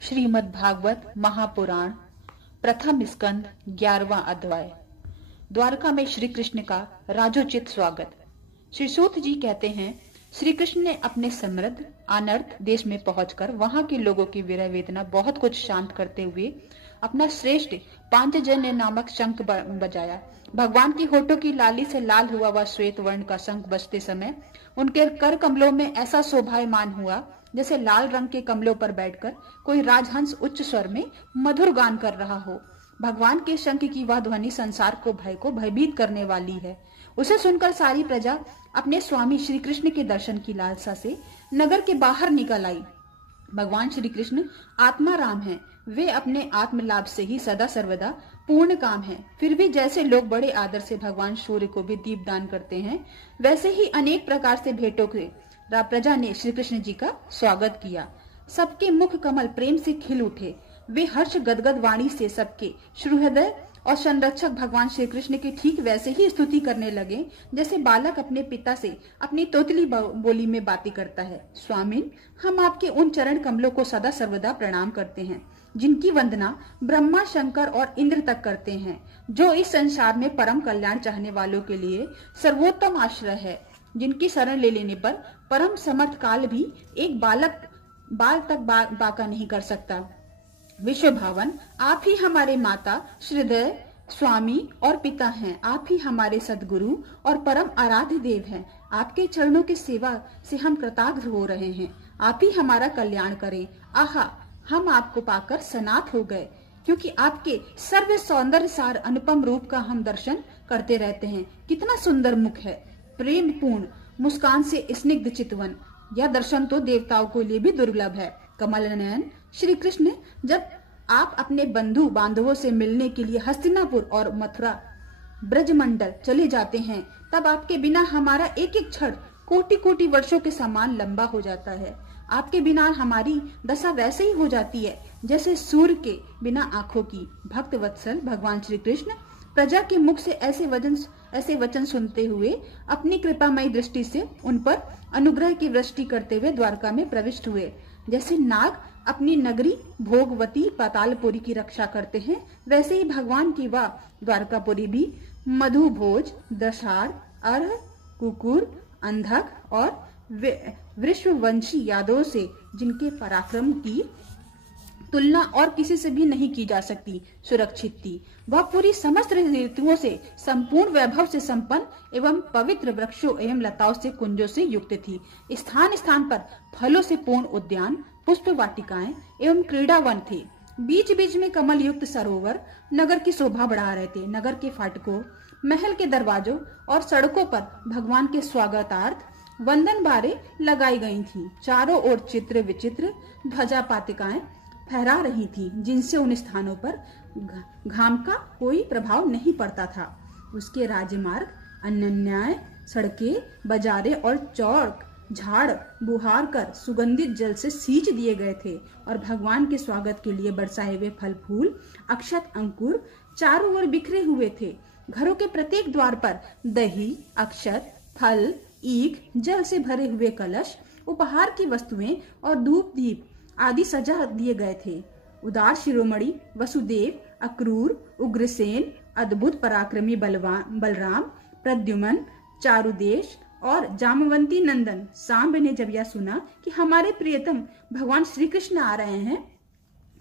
श्रीमद् भागवत महापुराण प्रथम स्कंद 11वां अध्याय। द्वारका में श्री कृष्ण का राजोचित स्वागत। श्री सूत जी कहते हैं, श्री कृष्ण ने अपने समृद्ध अनर्थ देश में पहुंचकर वहां के लोगों की विरह वेदना बहुत कुछ शांत करते हुए अपना श्रेष्ठ पांचजन्य नामक शंख बजाया। भगवान की होठों की लाली से लाल हुआ वह श्वेत वर्ण का शंख बजते समय उनके कर कमलों में ऐसा शोभायमान हुआ जैसे लाल रंग के कमलों पर बैठकर कोई राजहंस उच्च स्वर में मधुर गान कर रहा हो। भगवान के शंख की वह ध्वनि संसार को भयभीत करने वाली है। उसे सुनकर सारी प्रजा अपने स्वामी श्री कृष्ण के दर्शन की लालसा से नगर के बाहर निकल आई। भगवान श्री कृष्ण आत्मा राम हैं। वे अपने आत्म लाभ से ही सदा सर्वदा पूर्ण काम है। फिर भी जैसे लोग बड़े आदर से भगवान सूर्य को भी दीप दान करते हैं, वैसे ही अनेक प्रकार से भेंटों के प्रजा ने श्री कृष्ण जी का स्वागत किया। सबके मुख कमल प्रेम से खिल उठे। वे हर्ष गदगद वाणी से सबके सुहृदय और संरक्षक भगवान श्री कृष्ण की ठीक वैसे ही स्तुति करने लगे जैसे बालक अपने पिता से अपनी तोतली बोली में बातें करता है। स्वामिन, हम आपके उन चरण कमलों को सदा सर्वदा प्रणाम करते हैं जिनकी वंदना ब्रह्मा, शंकर और इंद्र तक करते हैं, जो इस संसार में परम कल्याण चाहने वालों के लिए सर्वोत्तम आश्रय है, जिनकी शरण ले लेने पर परम समर्थ काल भी एक बाल तक बाका नहीं कर सकता। विश्व भावन, आप ही हमारे माता, श्रीदय, स्वामी और पिता हैं। आप ही हमारे सदगुरु और परम आराध्य देव हैं। आपके चरणों की सेवा से हम कृतार्थ हो रहे हैं। आप ही हमारा कल्याण करें। आहा, हम आपको पाकर सनाथ हो गए, क्योंकि आपके सर्व सौंदर्य सार अनुपम रूप का हम दर्शन करते रहते हैं। कितना सुंदर मुख है, प्रेम पूर्ण मुस्कान से स्निग्ध चितवन। यह दर्शन तो देवताओं के लिए भी दुर्लभ है। कमल नयन श्री कृष्ण, जब आप अपने बंधु बांधवों से मिलने के लिए हस्तिनापुर और मथुरा ब्रजमंडल चले जाते हैं, तब आपके बिना हमारा एक एक क्षण कोटि कोटि वर्षों के समान लंबा हो जाता है। आपके बिना हमारी दशा वैसे ही हो जाती है जैसे सूर्य के बिना आंखों की। भक्त वत्सल भगवान श्री कृष्ण प्रजा के मुख से ऐसे वचन सुनते हुए अपनी कृपामयी दृष्टि से उन पर अनुग्रह की वृष्टि करते हुए द्वारका में प्रविष्ट हुए। जैसे नाग अपनी नगरी भोगवती पातालपुरी की रक्षा करते हैं, वैसे ही भगवान की वह द्वारकापुरी भी मधु भोज, दशार, अर्ह, कुकुर, अंधक और वृषवंशी यादवों से, जिनके पराक्रम की तुलना और किसी से भी नहीं की जा सकती, सुरक्षित थी। वह पूरी समस्त ऋतुओं से संपूर्ण वैभव से संपन्न एवं पवित्र वृक्षों एवं लताओं से कुंजों से युक्त थी। स्थान स्थान पर फलों से पूर्ण उद्यान, पुष्प वाटिकाएं एवं क्रीड़ावन थे। बीच बीच में कमल युक्त सरोवर नगर की शोभा बढ़ा रहे थे। नगर के फाटकों, महल के दरवाजों और सड़कों पर भगवान के स्वागतार्थ वंदन बारें लगाई गई थी। चारों ओर चित्र विचित्र ध्वजा पातिकाएं फहरा रही थी, जिनसे उन स्थानों पर घाम का कोई प्रभाव नहीं पड़ता था। उसके राजमार्ग, अनन्याय सड़कें, बाजारें और चौक झाड़ बुहार कर सुगंधित जल से सींच दिए गए थे और भगवान के स्वागत के लिए बरसाए हुए फल फूल, अक्षत अंकुर चारों ओर बिखरे हुए थे। घरों के प्रत्येक द्वार पर दही, अक्षत, फल, ईख, जल से भरे हुए कलश, उपहार की वस्तुएं और धूप दीप आदि सजा दिए गए थे। उदार शिरोमणि वसुदेव, अक्रूर, उग्रसेन, अद्भुत पराक्रमी बलराम, प्रद्युमन, चारुदेश और जामवंती नंदन सांब ने जब यह सुना कि हमारे प्रियतम भगवान श्री कृष्ण आ रहे हैं,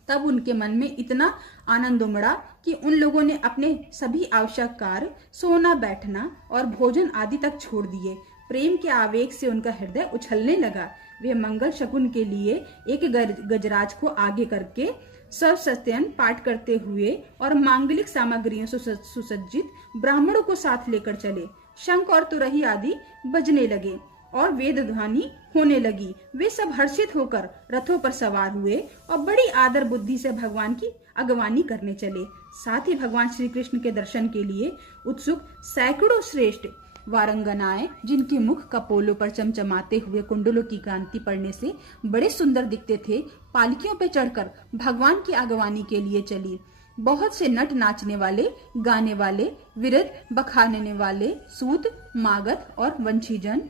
तब उनके मन में इतना आनंद उमड़ा कि उन लोगों ने अपने सभी आवश्यक कार्य, सोना बैठना और भोजन आदि तक छोड़ दिए। प्रेम के आवेग से उनका हृदय उछलने लगा। वे मंगल शकुन के लिए एक गजराज को आगे करके सब सत्यन पाठ करते हुए और मांगलिक सामग्रियों से सुसज्जित ब्राह्मणों को साथ लेकर चले। शंख और तुरही आदि बजने लगे और वेद ध्वनि होने लगी। वे सब हर्षित होकर रथों पर सवार हुए और बड़ी आदर बुद्धि से भगवान की अगवानी करने चले। साथ ही भगवान श्री कृष्ण के दर्शन के लिए उत्सुक सैकड़ों श्रेष्ठ वारंगनाएं, जिनके मुख कपोलों पर चमचमाते हुए कुंडलों की कांति पड़ने से बड़े सुंदर दिखते थे, पालकियों पर चढ़कर भगवान की अगवानी के लिए चली। बहुत से नट नाचने वाले, गाने वाले, विरध बखानने वाले, सूत, मागध और वंशीजन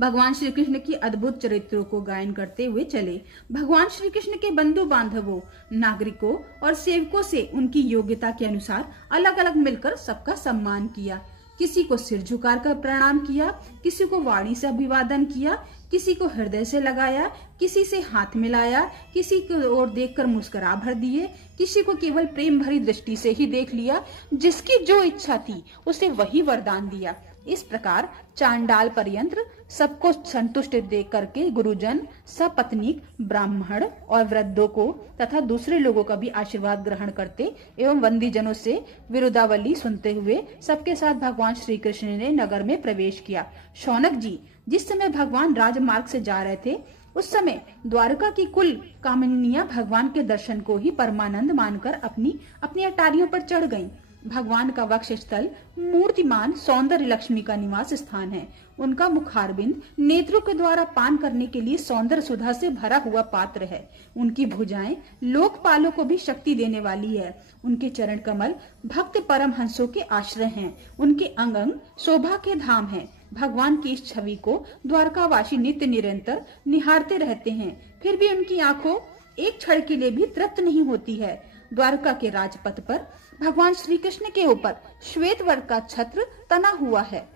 भगवान श्री कृष्ण की अद्भुत चरित्रों को गायन करते हुए चले। भगवान श्री कृष्ण के बंधु बांधवों, नागरिकों और सेवकों से उनकी योग्यता के अनुसार अलग अलग मिलकर सबका सम्मान किया। किसी को सिर झुकाकर प्रणाम किया, किसी को वाणी से अभिवादन किया, किसी को हृदय से लगाया, किसी से हाथ मिलाया, किसी की ओर देखकर मुस्कुरा भर दिए, किसी को केवल प्रेम भरी दृष्टि से ही देख लिया। जिसकी जो इच्छा थी उसे वही वरदान दिया। इस प्रकार चांडाल पर्यंत सबको संतुष्ट देख करके गुरुजन, सपत्नीक, ब्राह्मण और वृद्धों को तथा दूसरे लोगों का भी आशीर्वाद ग्रहण करते एवं वंदी जनों से विरुदावली सुनते हुए सबके साथ भगवान श्री कृष्ण ने नगर में प्रवेश किया। शौनक जी जिस समय भगवान राजमार्ग से जा रहे थे उस समय द्वारका की कुल कामिनियां भगवान के दर्शन को ही परमानंद मानकर अपनी अपनी अटारियों पर चढ़ गईं। भगवान का वक्ष स्थल मूर्तिमान सौंदर्य लक्ष्मी का निवास स्थान है। उनका मुखारबिंद नेत्रों के द्वारा पान करने के लिए सौंदर्य सुधा से भरा हुआ पात्र है। उनकी भुजाएं लोकपालों को भी शक्ति देने वाली है। उनके चरण कमल भक्त परमहंसों के आश्रय हैं। उनके अंग अंग शोभा के धाम हैं। भगवान की इस छवि को द्वारकावासी नित्य निरंतर निहारते रहते हैं, फिर भी उनकी आंखों एक क्षण के लिए भी तृप्त नहीं होती है। द्वारका के राजपथ पर भगवान श्री कृष्ण के ऊपर श्वेत वर्ग का छत्र तना हुआ है।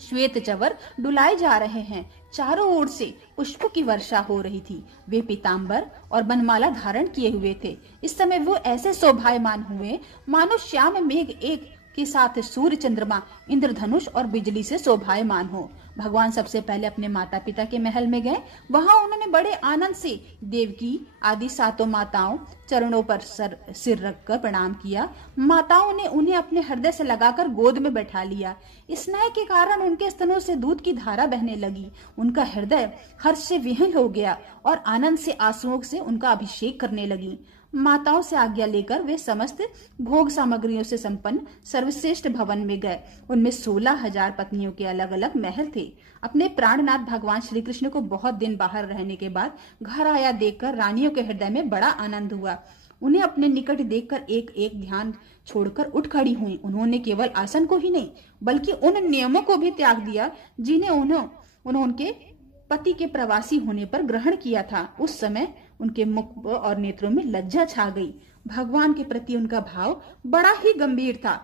श्वेत चवर डुलाए जा रहे हैं। चारों ओर से पुष्पों की वर्षा हो रही थी। वे पीतांबर और बनमाला धारण किए हुए थे। इस समय वो ऐसे शोभायमान हुए मानो श्याम मेघ एक के साथ सूर्य, चंद्रमा, इंद्रधनुष और बिजली से शोभायमान हो। भगवान सबसे पहले अपने माता पिता के महल में गए। वहां उन्होंने बड़े आनंद से देवकी आदि सातों माताओं चरणों पर सिर रखकर प्रणाम किया। माताओं ने उन्हें अपने हृदय से लगाकर गोद में बैठा लिया। स्नेह के कारण उनके स्तनों से दूध की धारा बहने लगी। उनका हृदय हर्ष से विहल हो गया और आनंद से आंसुओं से उनका अभिषेक करने लगी। माताओं से आज्ञा लेकर वे समस्त भोग सामग्रियों से संपन्न सर्वश्रेष्ठ भवन में गए। उनमें 16,000 पत्नियों के अलग अलग महल थे। अपने प्राणनाथ भगवान श्री कृष्ण को बहुत दिन बाहर रहने के बाद घर आया देखकर रानियों के हृदय में बड़ा आनंद हुआ। उन्हें अपने निकट देखकर एक एक ध्यान छोड़कर उठ खड़ी हुई। उन्होंने केवल आसन को ही नहीं बल्कि उन नियमों को भी त्याग दिया जिन्हें उनके पति के प्रवासी होने पर ग्रहण किया था। उस समय उनके मुख और नेत्रों में लज्जा छा गई। भगवान के प्रति उनका भाव बड़ा ही गंभीर था।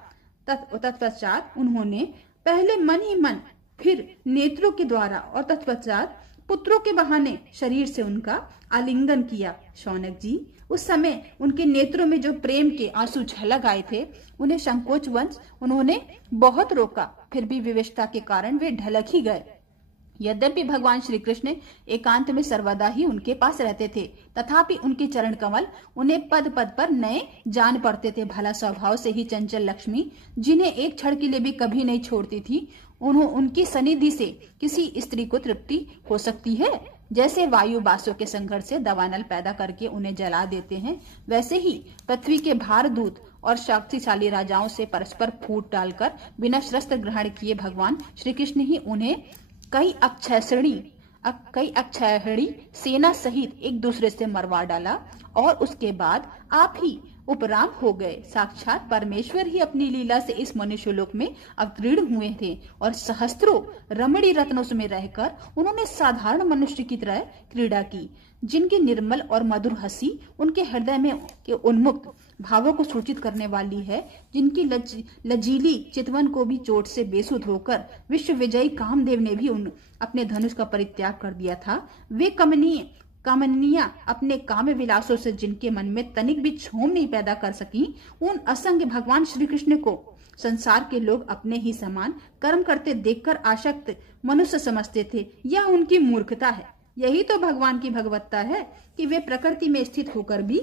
तत्पश्चात उन्होंने पहले मन ही मन, फिर नेत्रों के द्वारा और तत्पश्चात पुत्रों के बहाने शरीर से उनका आलिंगन किया। शौनक जी उस समय उनके नेत्रों में जो प्रेम के आंसू झलक आए थे उन्हें संकोचवश उन्होंने बहुत रोका, फिर भी विवशता के कारण वे ढलक ही गए। यद्यपि भगवान श्री कृष्ण एकांत में सर्वदा ही उनके पास रहते थे, तथापि उनके चरण कमल उन्हें पद पद पर नए जान पड़ते थे। भला स्वभाव से ही चंचल लक्ष्मी, जिन्हें एक क्षण के लिए भी कभी नहीं छोड़ती थी, उनकी सनिधि से किसी स्त्री को तृप्ति हो सकती है? जैसे वायु बासों के संघर्ष से दवानल पैदा करके उन्हें जला देते हैं, वैसे ही पृथ्वी के भारदूत और शक्तिशाली राजाओं से परस्पर फूट डालकर बिना शस्त्र ग्रहण किए भगवान श्री कृष्ण ही उन्हें कई अक्षयणी सेना सहित एक दूसरे से मरवा डाला और उसके बाद आप ही उपराम हो गए। साक्षात परमेश्वर ही अपनी लीला से इस मनुष्यलोक में अवतीर्ण हुए थे और सहस्त्रों रमणी रत्नों में रहकर उन्होंने साधारण मनुष्य की तरह क्रीड़ा की, जिनकी निर्मल और मधुर हंसी उनके हृदय में के उन्मुक्त भावों को सूचित करने वाली है, जिनकी लजीली चितवन को भी चोट से बेसुध होकर विश्व विजयी कामदेव ने भी अपने धनुष का परित्याग कर दिया था। वे कामनियां अपने काम विलासों से जिनके मन में तनिक भी क्षोभ नहीं पैदा कर सकी, उन असंख्य भगवान श्री कृष्ण को संसार के लोग अपने ही समान कर्म करते देखकर आसक्त मनुष्य समझते थे। यह उनकी मूर्खता है। यही तो भगवान की भगवत्ता है कि वे प्रकृति में स्थित होकर भी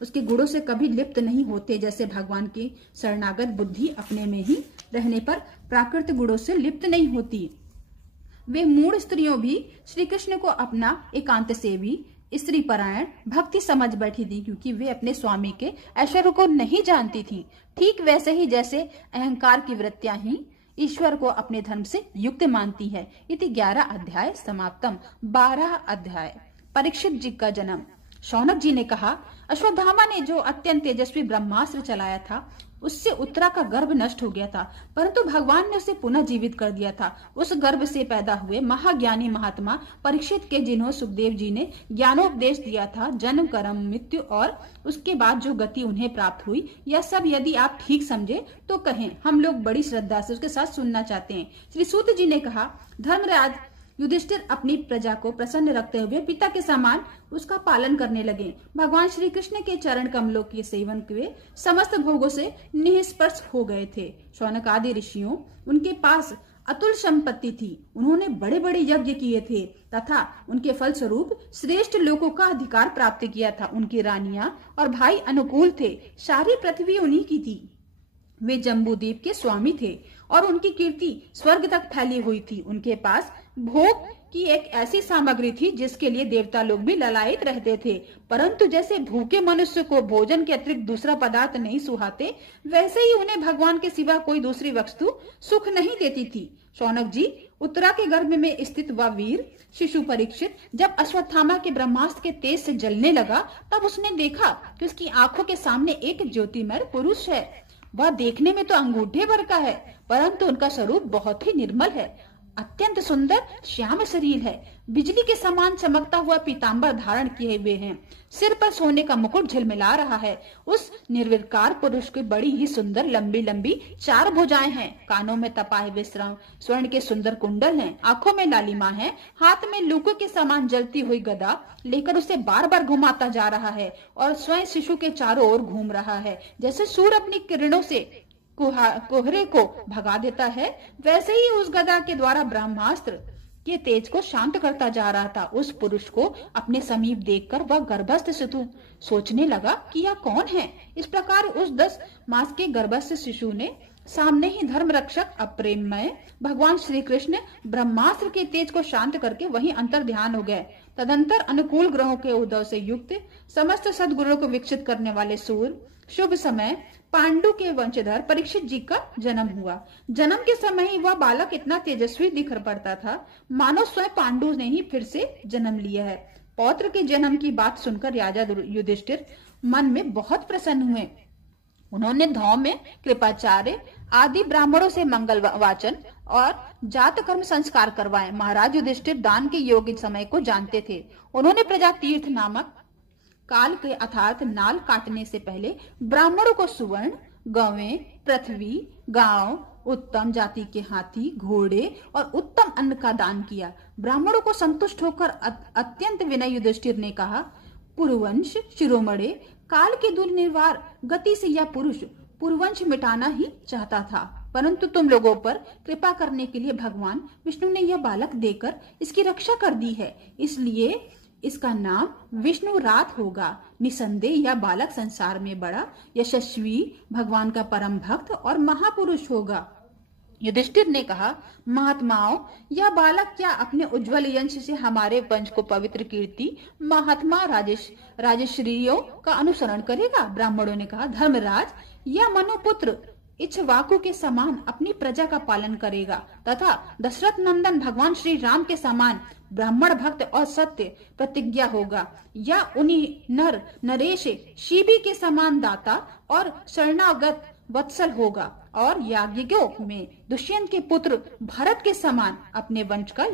उसके गुणों से कभी लिप्त नहीं होते। जैसे भगवान की शरणागत बुद्धि अपने में ही रहने पर प्राकृतिक गुणों से लिप्त नहीं होती। वे मूढ़ स्त्रियों भी श्री कृष्ण को अपना एकांत सेवी, स्त्री परायण भक्ति समझ बैठी थी, क्योंकि वे अपने स्वामी के ऐश्वर्य को नहीं जानती थी। ठीक वैसे ही जैसे अहंकार की वृत्तियां ही ईश्वर को अपने धर्म से युक्त मानती है। इति 11 अध्याय समाप्तम। 12 अध्याय परीक्षित जी का जन्म। शौनक जी ने कहा, अश्वत्थामा ने जो अत्यंत तेजस्वी ब्रह्मास्त्र चलाया था उससे उत्तरा का गर्भ नष्ट हो गया था, परंतु भगवान ने उसे पुनः जीवित कर दिया था। उस गर्भ से पैदा हुए महाज्ञानी महात्मा परीक्षित के, जिन्हों सुखदेव जी ने ज्ञानोपदेश दिया था, जन्म कर्म मृत्यु और उसके बाद जो गति उन्हें प्राप्त हुई, यह सब यदि आप ठीक समझे तो कहें। हम लोग बड़ी श्रद्धा से उसके साथ सुनना चाहते हैं। श्री सूत जी ने कहा, धर्मराज युधिष्ठिर अपनी प्रजा को प्रसन्न रखते हुए पिता के समान उसका पालन करने लगे। भगवान श्री कृष्ण के चरण कमलों के सेवन के समस्त भोगों से निष्पर्श हो गए थे। शौनक आदि ऋषियों उनके पास अतुल संपत्ति थी। उन्होंने बड़े बड़े यज्ञ किए थे तथा उनके फलस्वरूप श्रेष्ठ लोगों का अधिकार प्राप्त किया था। उनकी रानियां और भाई अनुकूल थे। सारी पृथ्वी उन्हीं की थी। वे जम्बूद्वीप के स्वामी थे और उनकी कीर्ति स्वर्ग तक फैली हुई थी। उनके पास भोग की एक ऐसी सामग्री थी जिसके लिए देवता लोग भी ललायित रहते थे, परंतु जैसे भूखे मनुष्य को भोजन के अतिरिक्त दूसरा पदार्थ नहीं सुहाते, वैसे ही उन्हें भगवान के सिवा कोई दूसरी वस्तु सुख नहीं देती थी। शौनक जी, उत्तरा के गर्भ में स्थित वह वीर शिशु परीक्षित जब अश्वत्थामा के ब्रह्मास्त्र के तेज से जलने लगा, तब उसने देखा कि उसकी आंखों के सामने एक ज्योतिमय पुरुष है। वह देखने में तो अंगूठे भर का है, परंतु उनका स्वरूप बहुत ही निर्मल है। अत्यंत सुंदर श्याम शरीर है। बिजली के समान चमकता हुआ पीतांबर धारण किए हुए हैं। सिर पर सोने का मुकुट झिलमिला रहा है। उस निर्विकार पुरुष की बड़ी ही सुंदर लंबी लंबी 4 भुजाएं हैं। कानों में तपाए हुए स्वर्ण के सुंदर कुंडल हैं। आंखों में लालिमा है। हाथ में लूकों के समान जलती हुई गदा लेकर उसे बार बार घुमाता जा रहा है और स्वयं शिशु के चारों ओर घूम रहा है। जैसे सूर्य अपनी किरणों से कोहरे को भगा देता है, वैसे ही उस गदा के द्वारा ब्रह्मास्त्र के तेज को शांत करता जा रहा था। उस पुरुष को अपने समीप देखकर वह गर्भस्थ शिशु सोचने लगा कि यह कौन है। इस प्रकार उस 10 मास के गर्भस्थ शिशु ने सामने ही धर्म रक्षक अप्रेममय भगवान श्री कृष्ण ब्रह्मास्त्र के तेज को शांत करके वहीं अंतर ध्यान हो गए। तदंतर अनुकूल ग्रहों के उदय से युक्त समस्त सद्गुणों को विकसित करने वाले सूर्य शुभ समय पांडु के वंशधर परीक्षित जी का जन्म हुआ। जन्म के समय ही वह बालक इतना तेजस्वी दिख पड़ता था मानो स्वयं पांडु ने ही फिर से जन्म लिया है। पौत्र के जन्म की बात सुनकर राजा युधिष्ठिर मन में बहुत प्रसन्न हुए। उन्होंने धौम में कृपाचार्य आदि ब्राह्मणों से मंगल वाचन और जात कर्म संस्कार करवाए। महाराज युधिष्ठिर दान के योग्य समय को जानते थे। उन्होंने प्रजा तीर्थ नामक काल के अर्थात नाल काटने से पहले ब्राह्मणों को सुवर्ण, गौवें, पृथ्वी, गांव, उत्तम जाति के हाथी, घोड़े और उत्तम अन्न का दान किया। ब्राह्मणों को संतुष्ट होकर अत्यंत विनय युधिष्ठिर ने कहा, पुरुवंश शिरोमणे, काल के दुर्निवार गति से यह पुरुष पुरुवंश मिटाना ही चाहता था, परंतु तुम लोगों पर कृपा करने के लिए भगवान विष्णु ने यह बालक देकर इसकी रक्षा कर दी है, इसलिए इसका नाम विष्णु रात होगा। निसंदेह यह बालक संसार में बड़ा यशस्वी, भगवान का परम भक्त और महापुरुष होगा। युधिष्ठिर ने कहा, महात्माओं, यह बालक क्या अपने उज्जवल यंश से हमारे वंश को पवित्र कीर्ति महात्मा राजश्रियों का अनुसरण करेगा? ब्राह्मणों ने कहा, धर्मराज, यह मनुपुत्र इक्ष्वाकु के समान अपनी प्रजा का पालन करेगा तथा दशरथ नंदन भगवान श्री राम के समान ब्राह्मण भक्त और सत्य प्रतिज्ञा होगा। या उन्हीं नरेश शिबी के समान दाता और शरणागत वत्सल होगा और याज्ञिकों में दुष्यंत के पुत्र भरत के समान अपने वंश का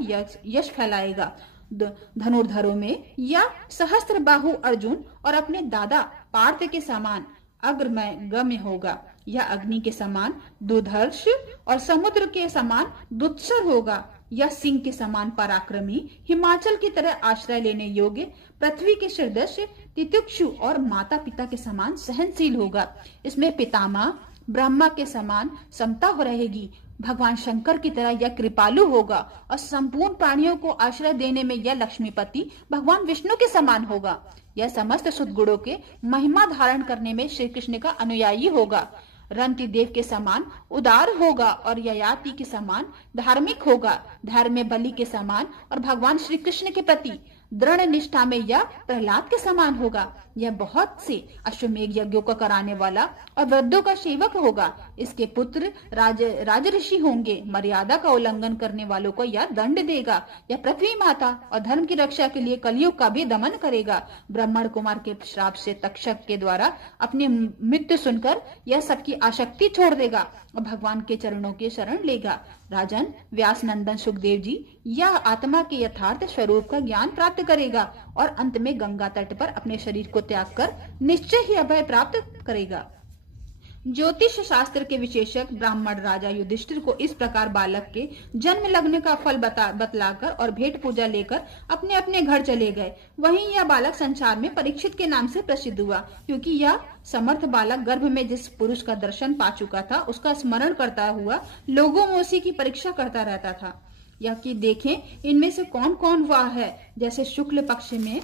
यश फैलाएगा। धनुर्धरों में या सहस्त्र बाहु अर्जुन और अपने दादा पार्थ के समान अग्रगम्य होगा। यह अग्नि के समान दुधर्ष और समुद्र के समान दुत्सर होगा। यह सिंह के समान पराक्रमी, हिमाचल की तरह आश्रय लेने योग्य, पृथ्वी के सदृश तितिक्षु और माता पिता के समान सहनशील होगा। इसमें पितामह ब्रह्मा के समान समता हो रहेगी। भगवान शंकर की तरह यह कृपालु होगा और संपूर्ण प्राणियों को आश्रय देने में यह लक्ष्मीपति भगवान विष्णु के समान होगा। यह समस्त सुदगुणों के महिमा धारण करने में श्री कृष्ण का अनुयायी होगा। रंति देव के समान उदार होगा और ययाति के समान धार्मिक होगा। धर्म में बलि के समान और भगवान श्री कृष्ण के प्रति दृढ़ निष्ठा में यह प्रहलाद के समान होगा। यह बहुत से अश्वमेघ यज्ञों को कराने वाला और वृद्धों का सेवक होगा। इसके पुत्र राजऋषि होंगे। मर्यादा का उल्लंघन करने वालों को यह दंड देगा। यह पृथ्वी माता और धर्म की रक्षा के लिए कलयुग का भी दमन करेगा। ब्राह्मण कुमार के श्राप से तक्षक के द्वारा अपनी मृत्यु सुनकर यह सबकी आसक्ति छोड़ देगा और भगवान के चरणों के शरण लेगा। राजन व्यास नंदन सुखदेव जी यह आत्मा के यथार्थ स्वरूप का ज्ञान प्राप्त करेगा और अंत में गंगा तट पर अपने शरीर को त्याग कर निश्चय ही अभय प्राप्त करेगा। ज्योतिष शास्त्र के विशेषज्ञ ब्राह्मण राजा युधिष्ठिर को इस प्रकार बालक के जन्म लगने का फल बतलाकर और भेंट पूजा लेकर अपने अपने घर चले गए। वहीं यह बालक संसार में परीक्षित के नाम से प्रसिद्ध हुआ, क्योंकि यह समर्थ बालक गर्भ में जिस पुरुष का दर्शन पा चुका था उसका स्मरण करता हुआ लोगों में उसी की परीक्षा करता रहता था। यह कि देखें इनमें से कौन कौन वह है। जैसे शुक्ल पक्ष में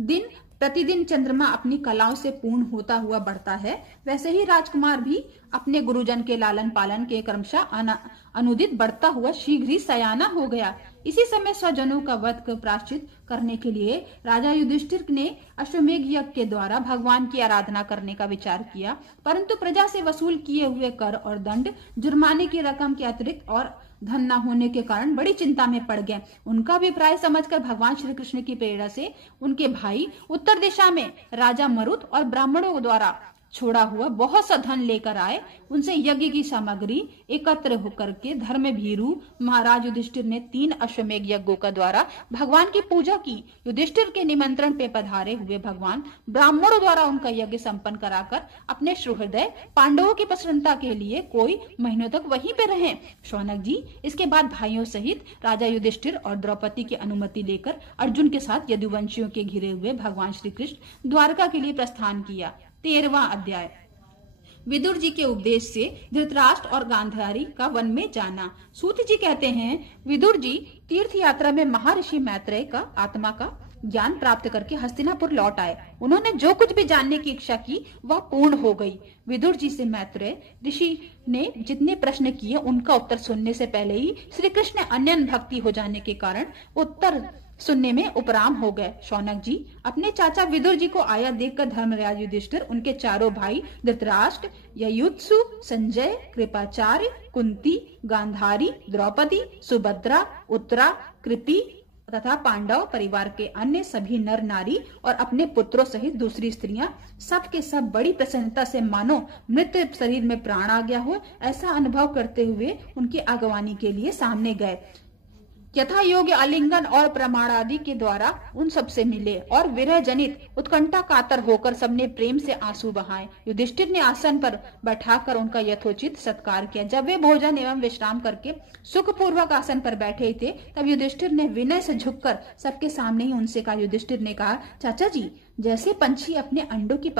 दिन प्रतिदिन चंद्रमा अपनी कलाओं से पूर्ण होता हुआ बढ़ता है, वैसे ही राजकुमार भी अपने गुरुजन के लालन पालन के क्रमशः अनुदित बढ़ता हुआ शीघ्र ही सयाना हो गया। इसी समय स्वजनों का वध को प्रायश्चित करने के लिए राजा युधिष्ठिर ने अश्वमेघ यज्ञ के द्वारा भगवान की आराधना करने का विचार किया, परंतु प्रजा से वसूल किए हुए कर और दंड जुर्माने की रकम के अतिरिक्त और धन न होने के कारण बड़ी चिंता में पड़ गए। उनका अभिप्राय समझकर भगवान श्री कृष्ण की प्रेरणा से उनके भाई उत्तर दिशा में राजा मरुत और ब्राह्मणों द्वारा छोड़ा हुआ बहुत सा धन लेकर आए। उनसे यज्ञ की सामग्री एकत्र होकर के धर्म भीरु महाराज युधिष्ठिर ने 3 अश्वमेघ यज्ञों का द्वारा भगवान की पूजा की। युधिष्ठिर के निमंत्रण पे पधारे हुए भगवान ब्राह्मणों द्वारा उनका यज्ञ संपन्न कराकर अपने सुहृदय पांडवों की प्रसन्नता के लिए कोई महीनों तक वहीं पे रहे। शौनक जी इसके बाद भाइयों सहित राजा युधिष्ठिर और द्रौपदी की अनुमति लेकर अर्जुन के साथ यदुवंशियों के घिरे हुए भगवान श्री कृष्ण द्वारका के लिए प्रस्थान किया। 13वां अध्याय। विदुर जी के उपदेश से धृतराष्ट्र और गांधारी का वन में जाना। सूत जी कहते हैं, विदुर जी तीर्थ यात्रा में महर्षि मैत्रेय का आत्मा का ज्ञान प्राप्त करके हस्तिनापुर लौट आए। उन्होंने जो कुछ भी जानने की इच्छा की वह पूर्ण हो गई। विदुर जी से मैत्रेय ऋषि ने जितने प्रश्न किए उनका उत्तर सुनने से पहले ही श्री कृष्ण अन्य भक्ति हो जाने के कारण उत्तर सुनने में उपराम हो गए। शौनक जी अपने चाचा विदुर जी को आया देखकर धर्मराज युधिष्ठिर, उनके चारों भाई धृतराष्ट्र, युयुत्सु, संजय, कृपाचार्य, कुंती, गांधारी, द्रौपदी, सुभद्रा, उत्तरा, कृपि तथा पांडव परिवार के अन्य सभी नर नारी और अपने पुत्रों सहित दूसरी स्त्रियां सब के सब बड़ी प्रसन्नता से मानो मृत शरीर में प्राण आ गया हो ऐसा अनुभव करते हुए उनकी आगवानी के लिए सामने गए। यथा योग्य आलिंगन और प्रमाणादि के द्वारा उन सबसे मिले और विरह जनित उत्कंठा कातर होकर सबने प्रेम से आंसू बहाए। युधिष्ठिर ने आसन पर बैठाकर उनका यथोचित सत्कार किया। जब वे भोजन एवं विश्राम करके सुखपूर्वक आसन पर बैठे थे तब युधिष्ठिर ने विनय से झुककर सबके सामने ही उनसे कहा। युधिष्ठिर ने कहा, चाचा जी जैसे पंछी अपने अंडों की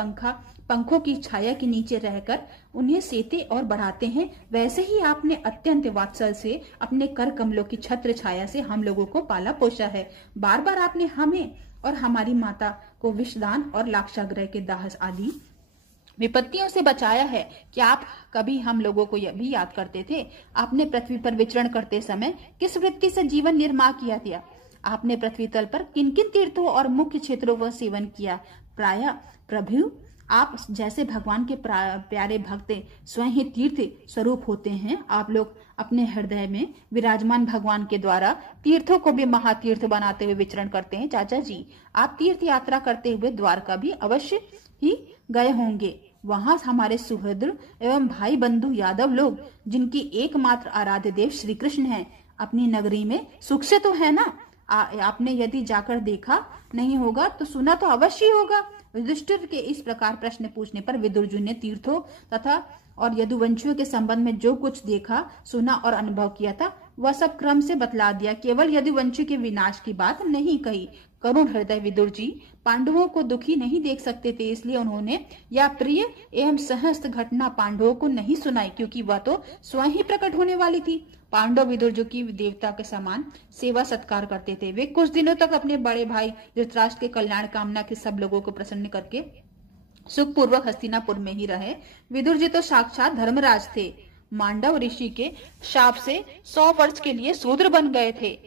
पंखों की छाया के नीचे रहकर उन्हें सेते और बढ़ाते हैं, वैसे ही आपने अत्यंत वात्सल से अपने कर कमलों की छत्र छाया से हम लोगों को पाला पोषा है। बार बार आपने हमें और हमारी माता को विषदान और लाक्षागृह के दाह आदि विपत्तियों से बचाया है। क्या आप कभी हम लोगों को यह भी याद करते थे आपने पृथ्वी पर विचरण करते समय किस वृत्ति से जीवन निर्वाह किया था? आपने पृथ्वी तल पर किन किन तीर्थों और मुख्य क्षेत्रों का सेवन किया? प्रायः प्रभु आप जैसे भगवान के प्यारे भक्त स्वयं ही तीर्थ स्वरूप होते हैं। आप लोग अपने हृदय में विराजमान भगवान के द्वारा तीर्थों को भी महातीर्थ बनाते हुए विचरण करते हैं। चाचा जी आप तीर्थ यात्रा करते हुए द्वारका भी अवश्य ही गए होंगे। वहां हमारे सुहृद एवं भाई बंधु यादव लोग जिनकी एकमात्र आराध्य देव श्री कृष्ण है अपनी नगरी में सुख से तो है ना? आपने यदि जाकर देखा नहीं होगा तो सुना तो अवश्य होगा। युधिष्ठिर के इस प्रकार प्रश्न पूछने पर विदुर जी ने तीर्थों तथा और यदुवंशियों के संबंध में जो कुछ देखा सुना और अनुभव किया था वह सब क्रम से बतला दिया। केवल यदुवंशियों के विनाश की बात नहीं कही। करुण हृदय विदुर जी पांडवों को दुखी नहीं देख सकते थे, इसलिए उन्होंने यह प्रिय एवं सहस्त्र घटना पांडवों को नहीं सुनाई, क्योंकि वह तो स्वयं ही प्रकट होने वाली थी। पांडव विदुर जी की देवता के समान सेवा सत्कार करते थे। वे कुछ दिनों तक अपने बड़े भाई धृतराष्ट्र के कल्याण कामना के सब लोगों को प्रसन्न करके सुखपूर्वक हस्तिनापुर में ही रहे। विदुर जी तो साक्षात धर्मराज थे। मांडव ऋषि के शाप से 100 वर्ष के लिए शूद्र बन गए थे।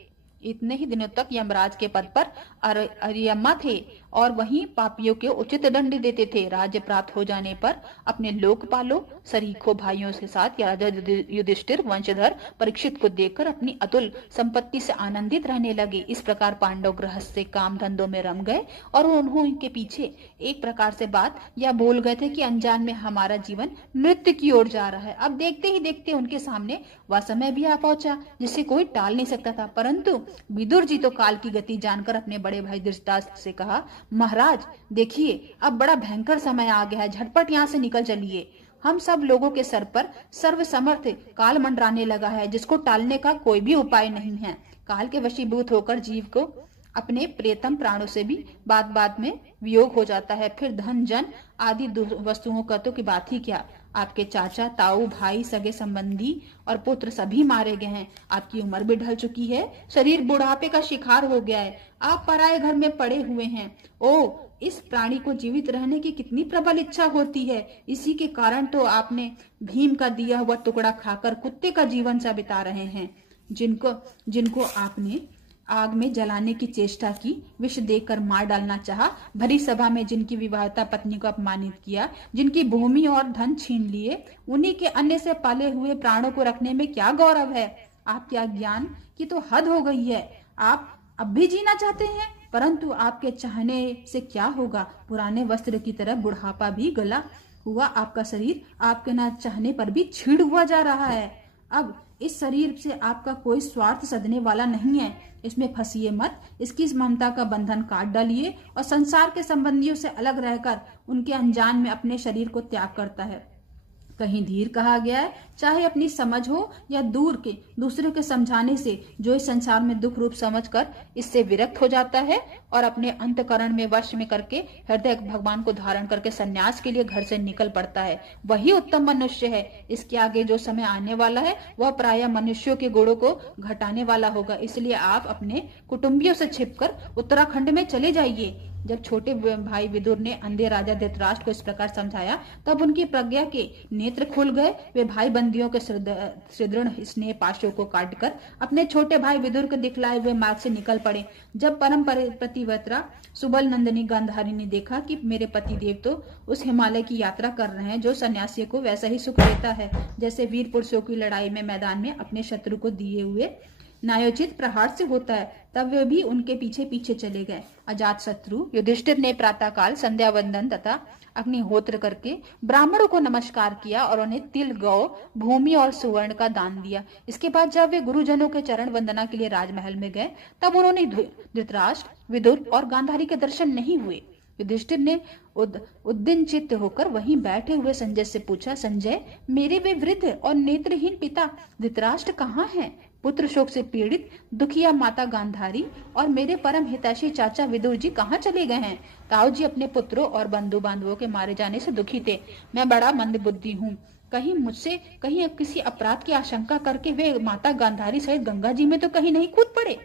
इतने ही दिनों तक यमराज के पद पर अरियम्मा थे और वहीं पापियों के उचित दंड देते थे। राज्य प्राप्त हो जाने पर अपने लोकपालों सरीखों भाइयों के साथ राजा युधिष्ठिर वंशधर परीक्षित को देखकर अपनी अतुल संपत्ति से आनंदित रहने लगे। इस प्रकार पांडव गृहस्थ से काम धंधों में रम गए और उनके पीछे एक प्रकार से बात या भूल गए थे कि अनजान में हमारा जीवन मृत्यु की ओर जा रहा है। अब देखते ही देखते उनके सामने वह समय भी आ पहुंचा जिसे कोई टाल नहीं सकता था। परंतु विदुर जी तो काल की गति जानकर अपने बड़े भाई धृतराष्ट्र से कहा, महाराज देखिए अब बड़ा भयंकर समय आ गया है, झटपट यहाँ से निकल चलिए। हम सब लोगों के सर पर सर्वसमर्थ काल मंडराने लगा है जिसको टालने का कोई भी उपाय नहीं है। काल के वशीभूत होकर जीव को अपने प्रियतम प्राणों से भी बात में वियोग हो जाता है। फिर धन जन आदि वस्तुओं का तो की बात ही क्या। आपके चाचा ताऊ भाई सगे संबंधी और पुत्र सभी मारे गए हैं। आपकी उम्र भी ढल चुकी है, शरीर बुढ़ापे का शिकार हो गया है। आप पराये घर में पड़े हुए हैं। ओ, इस प्राणी को जीवित रहने की कितनी प्रबल इच्छा होती है। इसी के कारण तो आपने भीम का दिया हुआ टुकड़ा खाकर कुत्ते का जीवन सा बिता रहे हैं। जिनको आपने आग में जलाने की चेष्टा की, विष देकर मार डालना चाहा, भरी सभा में जिनकी विवाहिता पत्नी को अपमानित किया, जिनकी भूमि और धन छीन लिए, उन्हीं के अन्य से पाले हुए प्राणों को रखने में क्या गौरव है। आपके अज्ञान की तो हद हो गई है। आप अब भी जीना चाहते हैं, परंतु आपके चाहने से क्या होगा। पुराने वस्त्र की तरह बुढ़ापा भी गला हुआ आपका शरीर आपके न चाहने पर भी छीड़ हुआ जा रहा है। अब इस शरीर से आपका कोई स्वार्थ सधने वाला नहीं है। इसमें फंसिए मत। इसकी इस ममता का बंधन काट डालिए और संसार के संबंधियों से अलग रहकर उनके अनजान में अपने शरीर को त्याग करता है। कहीं धीर कहा गया है, चाहे अपनी समझ हो या दूसरे के समझाने से, जो इस संसार में दुख रूप समझकर इससे विरक्त हो जाता है और अपने अंतकरण में वश में करके हृदय भगवान को धारण करके सन्यास के लिए घर से निकल पड़ता है, वही उत्तम मनुष्य है। इसके आगे जो समय आने वाला है वह प्रायः मनुष्यों के गुणों को घटाने वाला होगा। इसलिए आप अपने कुटुंबियों से छिपकर उत्तराखंड में चले जाइए। जब छोटे भाई विदुर ने अंधे राजा धृतराष्ट्र को इस प्रकार समझाया तब उनकी प्रज्ञा के नेत्र खुल गए। वे भाई बंदियों के सुदृढ़ स्नेह पाशों को काटकर अपने छोटे भाई विदुर को दिखलाए हुए मार्ग से निकल पड़े। जब परम प्रतिव्रता सुबल नंदिनी गांधारी ने देखा कि मेरे पति देव तो उस हिमालय की यात्रा कर रहे हैं जो सन्यासी को वैसा ही सुख देता है जैसे वीर पुरुषों की लड़ाई में मैदान में अपने शत्रु को दिए हुए न्यायोचित प्रहार से होता है, तब वे भी उनके पीछे पीछे चले गए। अजात शत्रु युधिष्ठिर ने प्रातः काल संध्या वंदन तथा अग्निहोत्र करके ब्राह्मणों को नमस्कार किया और उन्हें तिल, गौ, भूमि और सुवर्ण का दान दिया। इसके बाद जब वे गुरुजनों के चरण वंदना के लिए राजमहल में गए तब उन्होंने धृतराष्ट्र, विदुर और गांधारी के दर्शन नहीं हुए। युधिष्ठिर ने उद्दिन चित्त होकर वहीं बैठे हुए संजय से पूछा, संजय, मेरे वे वृद्ध और नेत्रहीन पिता धृतराष्ट्र कहाँ हैं? पुत्र शोक से पीड़ित दुखिया माता गांधारी और मेरे परम हितैषी चाचा विदुर जी कहाँ चले गए हैं? ताऊ जी अपने पुत्रों और बंधु बांधवों के मारे जाने से दुखी थे। मैं बड़ा मंदबुद्धि हूँ, कहीं किसी अपराध की आशंका करके वे माता गांधारी सहित गंगा जी में तो कहीं नहीं कूद पड़े।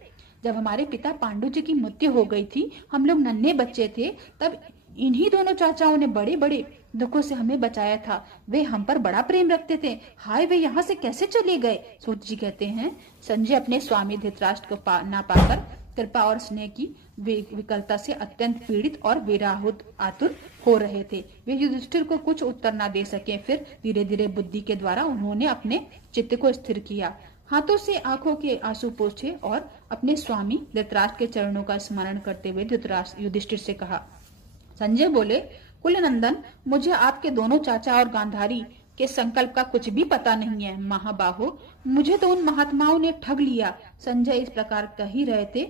जब हमारे पिता पांडु जी की मृत्यु हो गई थी, हम लोग नन्हे बच्चे थे, तब इन्हीं दोनों चाचाओं ने बड़े बड़े दुखों से हमें बचाया था। वे हम पर बड़ा प्रेम रखते थे। हाय, वे यहाँ से कैसे चले गए? सूत जी कहते हैं, संजय अपने स्वामी धृतराष्ट्र को ना पाकर कृपा और स्नेह की विकलता से अत्यंत पीड़ित और विराहुत आतुर हो रहे थे। वे युधिष्ठिर को कुछ उत्तर न दे सके। फिर धीरे धीरे बुद्धि के द्वारा उन्होंने अपने चित्त को स्थिर किया, हाथों से आंखों के आंसू पोंछे और अपने स्वामी धृतराष्ट्र के चरणों का स्मरण करते हुए युधिष्ठिर से कहा। संजय बोले, कुलनंदन, मुझे आपके दोनों चाचा और गांधारी के संकल्प का कुछ भी पता नहीं है। महाबाहो, मुझे तो उन महात्माओं ने ठग लिया। संजय इस प्रकार कह ही रहे थे,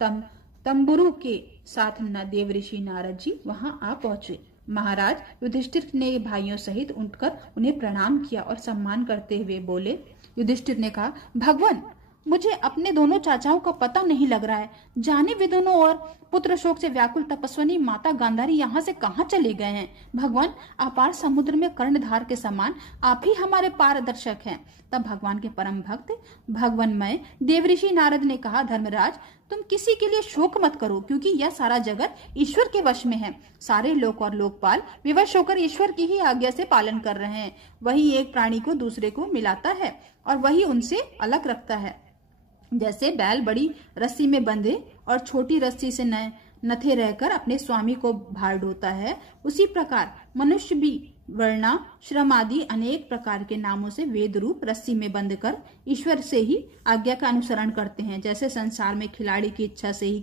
तंबुरु के साथ न देव ऋषि नारद जी वहां आ पहुंचे। महाराज युधिष्ठिर ने भाइयों सहित उठकर उन्हें प्रणाम किया और सम्मान करते हुए बोले। युधिष्ठिर ने कहा, भगवान, मुझे अपने दोनों चाचाओं का पता नहीं लग रहा है। जाने वे दोनों और पुत्र शोक से व्याकुल तपस्विनी माता गांधारी यहाँ से कहाँ चले गए हैं? भगवान, अपार समुद्र में कर्णधार के समान आप ही हमारे पारदर्शक हैं। तब भगवान के परम भक्त भगवानमय देवऋषि नारद ने कहा, धर्मराज, तुम किसी के लिए शोक मत करो, क्योंकि यह सारा जगत ईश्वर के वश में है। सारे लोक और लोकपाल विवश होकर ईश्वर की ही आज्ञा से पालन कर रहे हैं। वही एक प्राणी को दूसरे को मिलाता है और वही उनसे अलग रखता है। जैसे बैल बड़ी रस्सी में बंधे और छोटी रस्सी से नथे रहकर अपने स्वामी को भार ढोता है, उसी प्रकार मनुष्य भी वर्णा, श्रम आदि अनेक प्रकार के नामों से वेद रूप रस्सी में बंध कर ईश्वर से ही आज्ञा का अनुसरण करते हैं। जैसे संसार में खिलाड़ी की इच्छा से ही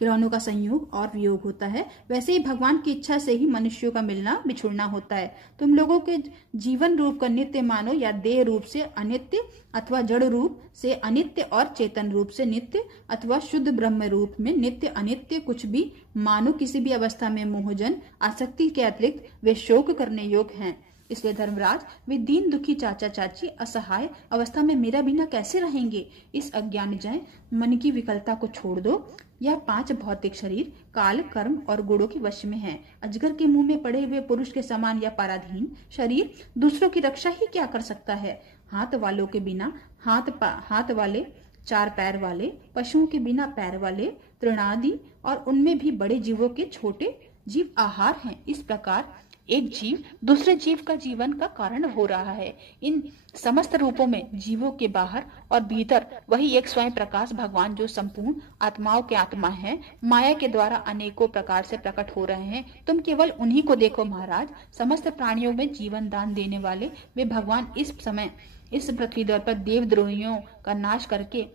खिलौनों का संयोग और वियोग होता है, वैसे ही भगवान की इच्छा से ही मनुष्यों का मिलना बिछुड़ना होता है। तुम लोगों के जीवन रूप का नित्य मानो या देह रूप से अनित्य अथवा जड़ रूप से अनित्य और चेतन रूप से नित्य अथवा शुद्ध ब्रह्म रूप में नित्य अनित्य कुछ भी मानो, किसी भी अवस्था में मोहजन आसक्ति के अतिरिक्त वे शोक करने योग्य हैं। इसलिए धर्मराज, वे दीन दुखी चाचा चाची असहाय अवस्था में मेरा बिना कैसे रहेंगे? इस अज्ञान जय मन की विकलता को छोड़ दो। यह 5 भौतिक शरीर काल, कर्म और गुणों के वश में है। अजगर के मुंह में पड़े हुए पुरुष के समान या पराधीन शरीर दूसरों की रक्षा ही क्या कर सकता है? हाथ वालों के बिना हाथ वाले, 4 पैर वाले, पशुओं के बिना पैर वाले, तृणादि और उनमें भी बड़े जीवों के छोटे जीव आहार हैं। इस प्रकार एक जीव दूसरे जीव का जीवन का कारण हो रहा है। इन समस्त रूपों में जीवों के बाहर और भीतर वही एक स्वयं प्रकाश भगवान जो संपूर्ण आत्माओं के आत्मा है, माया के द्वारा अनेकों प्रकार से प्रकट हो रहे हैं। तुम केवल उन्हीं को देखो महाराज। समस्त प्राणियों में जीवन दान देने वाले वे भगवान इस समय इस पृथ्वी दौर पर देवद्रोहियों का नाश करके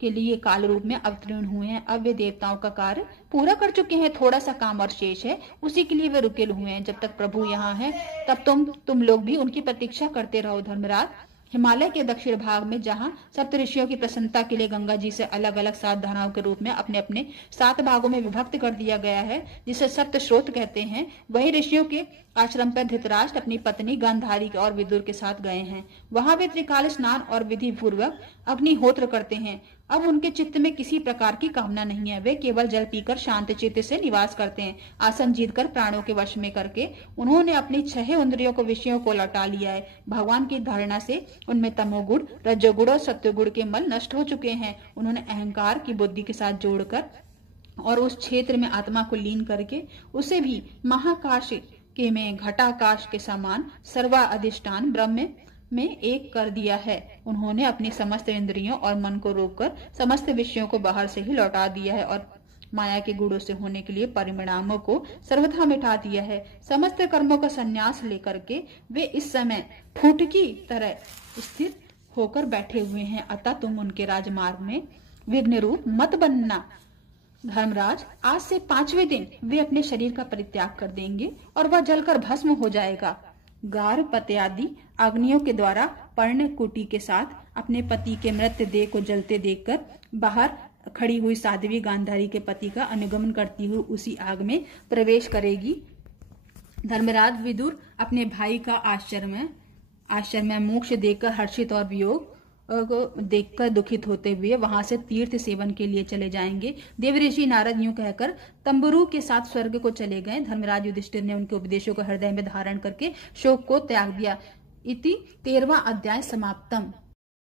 के लिए काल रूप में अवतीर्ण हुए हैं। अब वे देवताओं का कार्य पूरा कर चुके हैं, थोड़ा सा काम और शेष है, उसी के लिए वे रुके हुए हैं। जब तक प्रभु यहाँ है तब तुम लोग भी उनकी प्रतीक्षा करते रहो। धर्मराज, हिमालय के दक्षिण भाग में जहाँ सप्त ऋषियों की प्रसन्नता के लिए गंगा जी से अलग अलग 7 धाराओं के रूप में अपने अपने 7 भागों में विभक्त कर दिया गया है, जिसे सप्त स्रोत कहते हैं, वही ऋषियों के आश्रम पर धृतराष्ट्र अपनी पत्नी गांधारी और विदुर के साथ गए हैं। वहां वे त्रिकाल स्नान और विधि पूर्वक अग्निहोत्र करते हैं। अब उनके चित्त में किसी प्रकार की कामना नहीं है, वे केवल जल पीकर शांत चित्त से निवास करते हैं। आसन जीतकर प्राणों के वश में करके उन्होंने अपनी 6 इंद्रियों को विषयों को लौटा लिया है। भगवान की धारणा से उनमें तमोगुण, रजोगुण और सत्वगुण के मल नष्ट हो चुके हैं। उन्होंने अहंकार की बुद्धि के साथ जोड़कर और उस क्षेत्र में आत्मा को लीन करके उसे भी महाकाश के में घटाकाश के समान सर्वा अधिष्ठान ब्रह्म में एक कर दिया है। उन्होंने अपनी समस्त इंद्रियों और मन को रोककर समस्त विषयों को बाहर से ही लौटा दिया है और माया के गुणों से होने के लिए परिणामों को सर्वथा मिटा दिया है। समस्त कर्मों का संन्यास लेकर के वे इस समय फूट की तरह स्थिर होकर बैठे हुए हैं। अतः तुम उनके राजमार्ग में विघ्न रूप मत बनना। धर्मराज, आज से 5वें दिन वे अपने शरीर का परित्याग कर देंगे और वह जलकर भस्म हो जाएगा। गार पत्यादि अग्नियों के द्वारा पर्ण कुटी के साथ अपने पति के मृत देह को जलते देखकर बाहर खड़ी हुई साध्वी गांधारी के पति का अनुगमन करती हुई उसी आग में प्रवेश करेगी। धर्मराज, विदुर अपने भाई का आश्चर्य में मोक्ष देखकर हर्षित और वियोग को देखकर दुखित होते हुए वहां से तीर्थ सेवन के लिए चले जाएंगे। देवऋषि नारद यूं कहकर तंबुरु के साथ स्वर्ग को चले गए। धर्मराज युधिष्ठिर ने उनके उपदेशों को हृदय में धारण करके शोक को त्याग दिया। इति 13वां अध्याय समाप्तम।